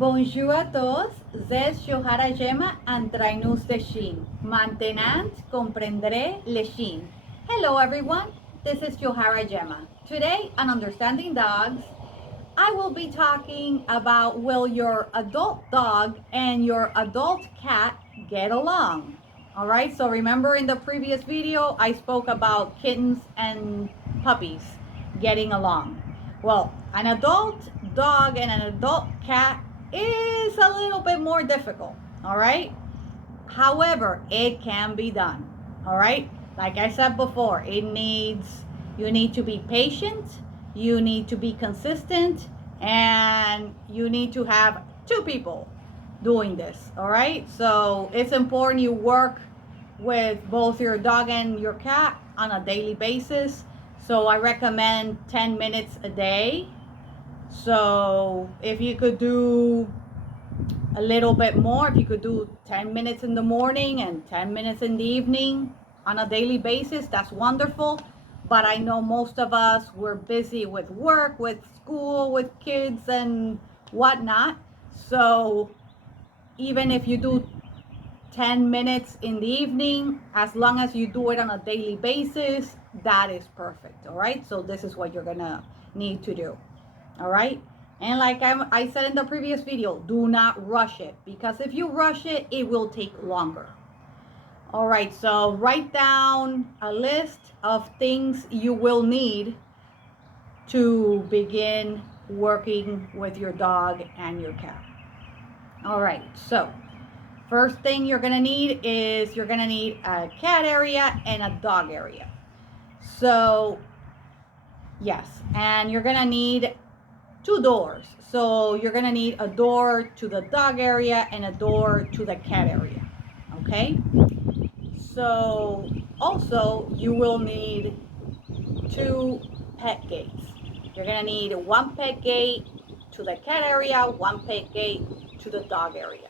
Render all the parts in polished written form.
Bonjour à tous, c'est Johara Gemma, Entraineuse de chien. Maintenant, comprendre le chien. Hello everyone, this is Johara Gemma. Today on Understanding Dogs, I will be talking about will your adult dog and your adult cat get along? Alright, so remember in the previous video, I spoke about kittens and puppies getting along. Well, an adult dog and an adult cat is a little bit more difficult, alright? However, it can be done, alright? Like I said before, you need to be patient, you need to be consistent, and you need to have two people doing this, all right? So it's important you work with both your dog and your cat on a daily basis. So I recommend 10 minutes a day. So if you could do a little bit more, if you could do 10 minutes in the morning and 10 minutes in the evening on a daily basis, that's wonderful. But I know most of us, we're busy with work, with school, with kids and whatnot. So even if you do 10 minutes in the evening, as long as you do it on a daily basis, that is perfect. All right, so this is what you're gonna need to do. All right, and like I said in the previous video, do not rush it, because if you rush it, it will take longer. All right, so write down a list of things you will need to begin working with your dog and your cat. All right, so first thing you're gonna need is you're gonna need a cat area and a dog area. So yes, and you're gonna need two doors. So you're gonna need a door to the dog area and a door to the cat area, okay? So also you will need two pet gates. You're gonna need one pet gate to the cat area, one pet gate to the dog area.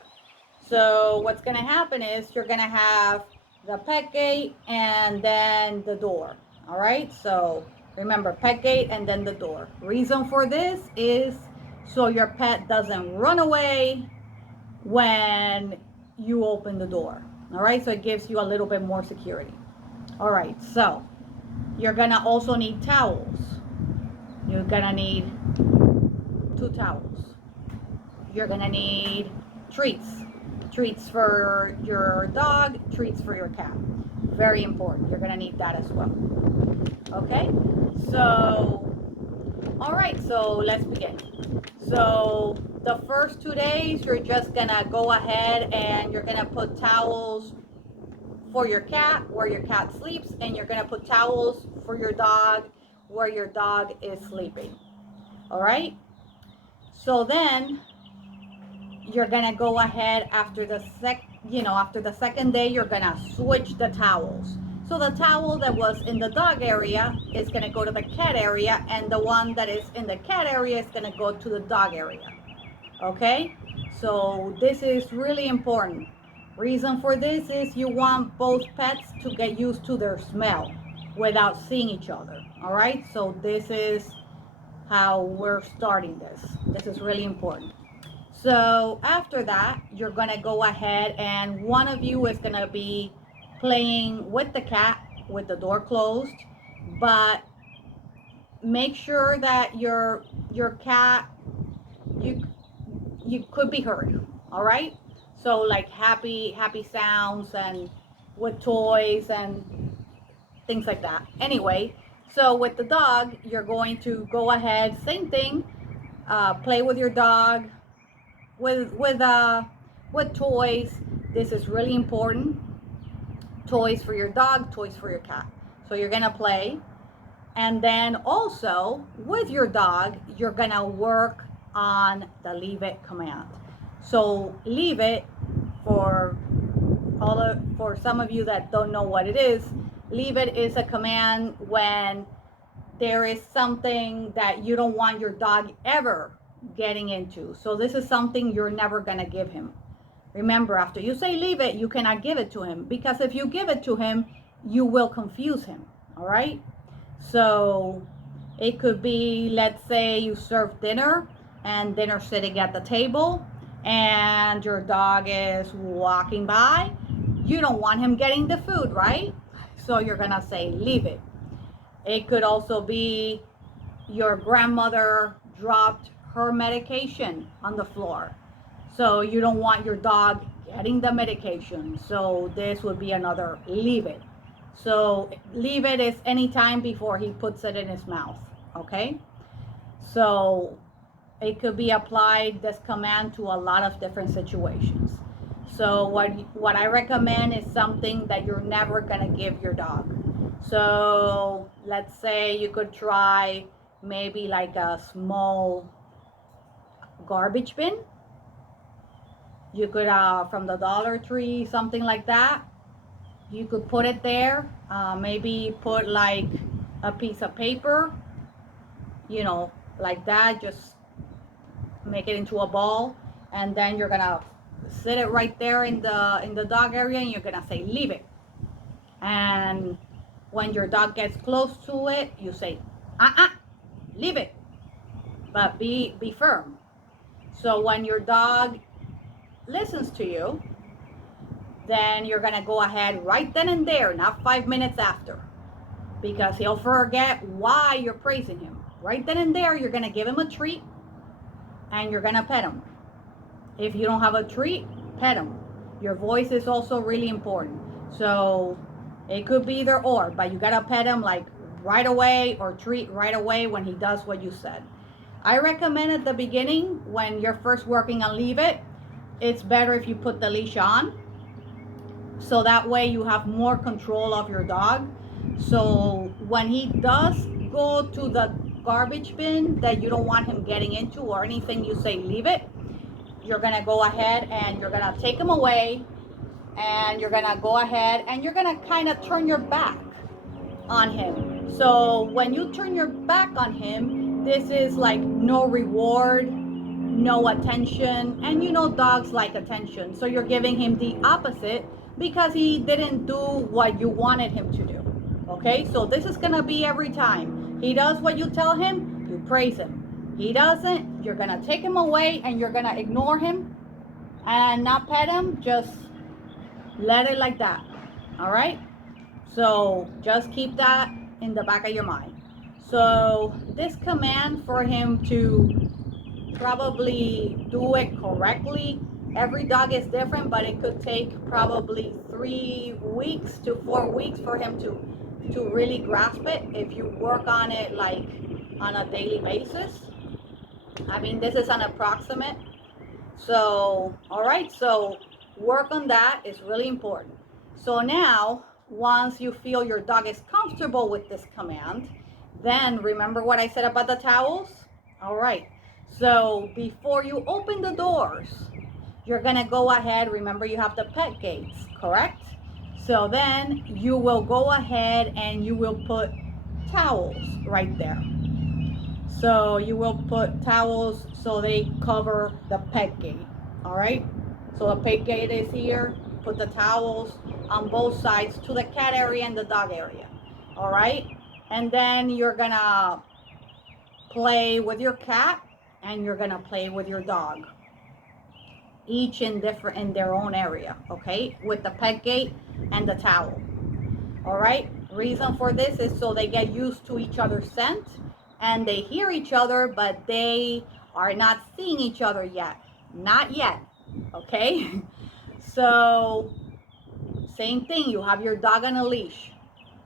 So what's gonna happen is you're gonna have the pet gate and then the door. All right, so remember, pet gate and then the door. Reason for this is so your pet doesn't run away when you open the door. All right, so it gives you a little bit more security. All right, so you're gonna also need towels. You're gonna need two towels. You're gonna need treats. Treats for your dog, treats for your cat. Very important. You're gonna need that as well. Okay, so all right, so let's begin. So the first 2 days, you're just gonna go ahead and you're gonna put towels for your cat where your cat sleeps, and you're gonna put towels for your dog where your dog is sleeping. All right, so then you're gonna go ahead after the second day, you're gonna switch the towels. So the towel that was in the dog area is gonna go to the cat area, and the one that is in the cat area is gonna go to the dog area. Okay, so this is really important. Reason for this is you want both pets to get used to their smell without seeing each other. All right, so this is how we're starting this. This is really important. So after that, you're gonna go ahead and one of you is gonna be playing with the cat with the door closed, but make sure that your cat, you could be heard. All right, so like happy sounds and with toys and things like that. Anyway, so with the dog, you're going to go ahead, same thing, play with your dog with toys. This is really important. Toys for your dog, toys for your cat. So you're gonna play, and then also with your dog, you're gonna work on the leave it command. So leave it, for some of you that don't know what it is, leave it is a command when there is something that you don't want your dog ever getting into. So this is something you're never gonna give him. Remember, after you say leave it, you cannot give it to him, because if you give it to him, you will confuse him. All right, so it could be, let's say you serve dinner and dinner sitting at the table, and your dog is walking by, you don't want him getting the food, right? So you're gonna say, leave it. It could also be your grandmother dropped her medication on the floor. So you don't want your dog getting the medication. So this would be another leave it. So leave it is anytime before he puts it in his mouth, okay? So it could be applied, this command, to a lot of different situations. So what I recommend is something that you're never gonna give your dog. So let's say you could try maybe like a small garbage bin. You could, from the Dollar Tree, something like that. You could put it there. Maybe put like a piece of paper, you know, like that. Just make it into a ball, and then you're gonna sit it right there in the dog area, and you're gonna say, leave it. And when your dog gets close to it, you say, leave it, but be firm. So when your dog listens to you, then you're gonna go ahead right then and there, not 5 minutes after, because he'll forget why you're praising him. Right then and there, you're gonna give him a treat, and you're gonna pet him. If you don't have a treat, pet him. Your voice is also really important. So it could be either or, but you gotta pet him like right away, or treat right away when he does what you said. I recommend at the beginning, when you're first working on leave it, it's better if you put the leash on. So that way you have more control of your dog. So when he does go to the garbage bin that you don't want him getting into, or anything you say leave it, you're gonna go ahead and you're gonna take him away, and you're gonna go ahead and you're gonna kind of turn your back on him. So when you turn your back on him, this is like no reward, no attention, and you know dogs like attention. So you're giving him the opposite because he didn't do what you wanted him to do. Okay, so this is gonna be every time. He does what you tell him, you praise him. He doesn't, you're gonna take him away, and you're gonna ignore him and not pet him. Just let it like that. All right, so just keep that in the back of your mind. So this command, for him to probably do it correctly, every dog is different, but it could take probably 3 weeks to 4 weeks for him to really grasp it, if you work on it like on a daily basis. I mean, this is an approximate. So all right, so work on that is really important. So now, once you feel your dog is comfortable with this command, then remember what I said about the towels? All right, so before you open the doors, you're gonna go ahead, remember you have the pet gates, correct? So then you will go ahead and you will put towels right there. So you will put towels so they cover the pet gate. All right, so the pet gate is here. Put the towels on both sides to the cat area and the dog area. All right, and then you're gonna play with your cat, and you're gonna play with your dog, each in their own area, okay, with the pet gate and the towel. All right, reason for this is so they get used to each other's scent, and they hear each other, but they are not seeing each other yet. Not yet, okay? So same thing, you have your dog on a leash.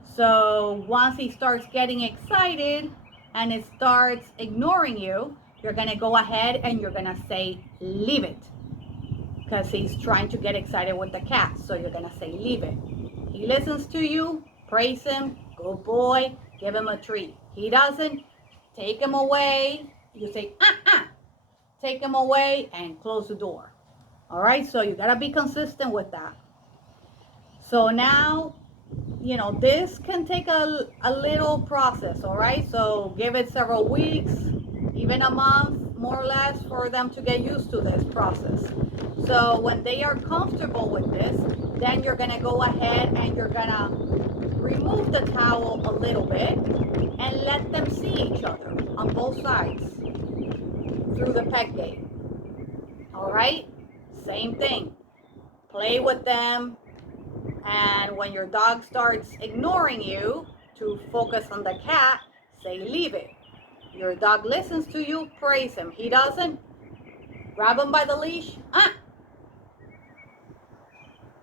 So once he starts getting excited and it starts ignoring you, you're gonna go ahead and you're gonna say leave it, because he's trying to get excited with the cat. So you're gonna say leave it. He listens to you, praise him, good boy, give him a treat. He doesn't, take him away. You say take him away and close the door. All right, so you gotta be consistent with that. So now, you know, this can take a little process. All right, so give it several weeks, even a month, more or less, for them to get used to this process. So when they are comfortable with this, then you're gonna go ahead and you're gonna remove the towel a little bit and let them see each other on both sides through the pet gate. All right, same thing. Play with them. And when your dog starts ignoring you to focus on the cat, say leave it. Your dog listens to you, praise him. He doesn't, grab him by the leash.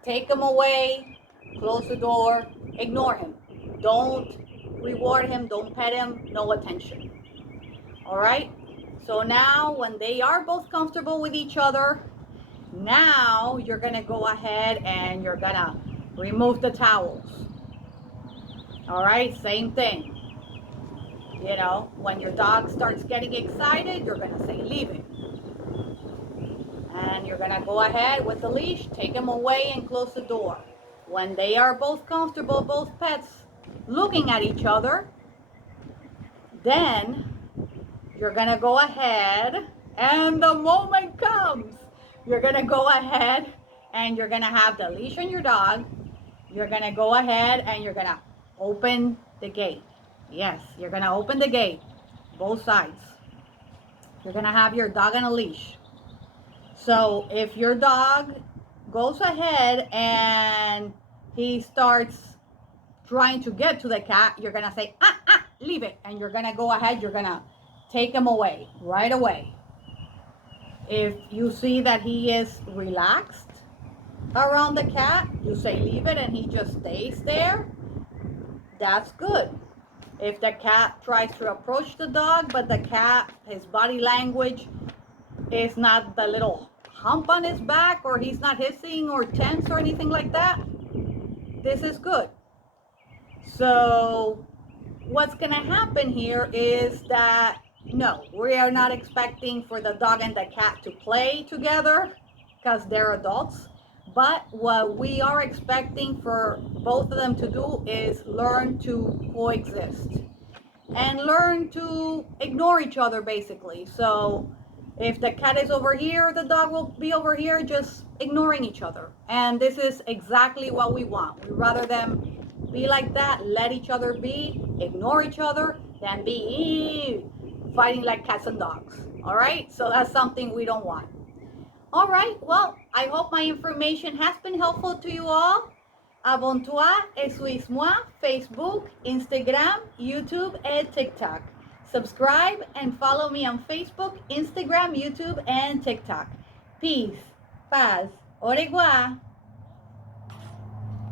Take him away, close the door, ignore him. Don't reward him, don't pet him, no attention. All right? So now when they are both comfortable with each other, now you're gonna go ahead and you're gonna remove the towels. All right, same thing. You know, when your dog starts getting excited, you're gonna say leave it. And you're gonna go ahead with the leash, take him away and close the door. When they are both comfortable, both pets looking at each other, then you're gonna go ahead, and the moment comes, you're gonna go ahead and you're gonna have the leash on your dog. You're gonna go ahead and you're gonna open the gate. Yes, you're gonna open the gate, both sides. You're gonna have your dog on a leash. So if your dog goes ahead and he starts trying to get to the cat, you're gonna say, leave it. And you're gonna go ahead, you're gonna take him away, right away. If you see that he is relaxed around the cat, you say leave it and he just stays there. That's good. If the cat tries to approach the dog, but the cat, his body language is not the little hump on his back, or he's not hissing or tense or anything like that, this is good. So what's gonna happen here is that, no, we are not expecting for the dog and the cat to play together because they're adults. But what we are expecting for both of them to do is learn to coexist and learn to ignore each other, basically. So if the cat is over here, the dog will be over here, just ignoring each other. And this is exactly what we want. We'd rather them be like that, let each other be, ignore each other, than be fighting like cats and dogs. All right? So that's something we don't want. All right, well, I hope my information has been helpful to you all. Abonne-toi et suis-moi, Facebook, Instagram, YouTube, and TikTok. Subscribe and follow me on Facebook, Instagram, YouTube, and TikTok. Peace, paz, au revoir.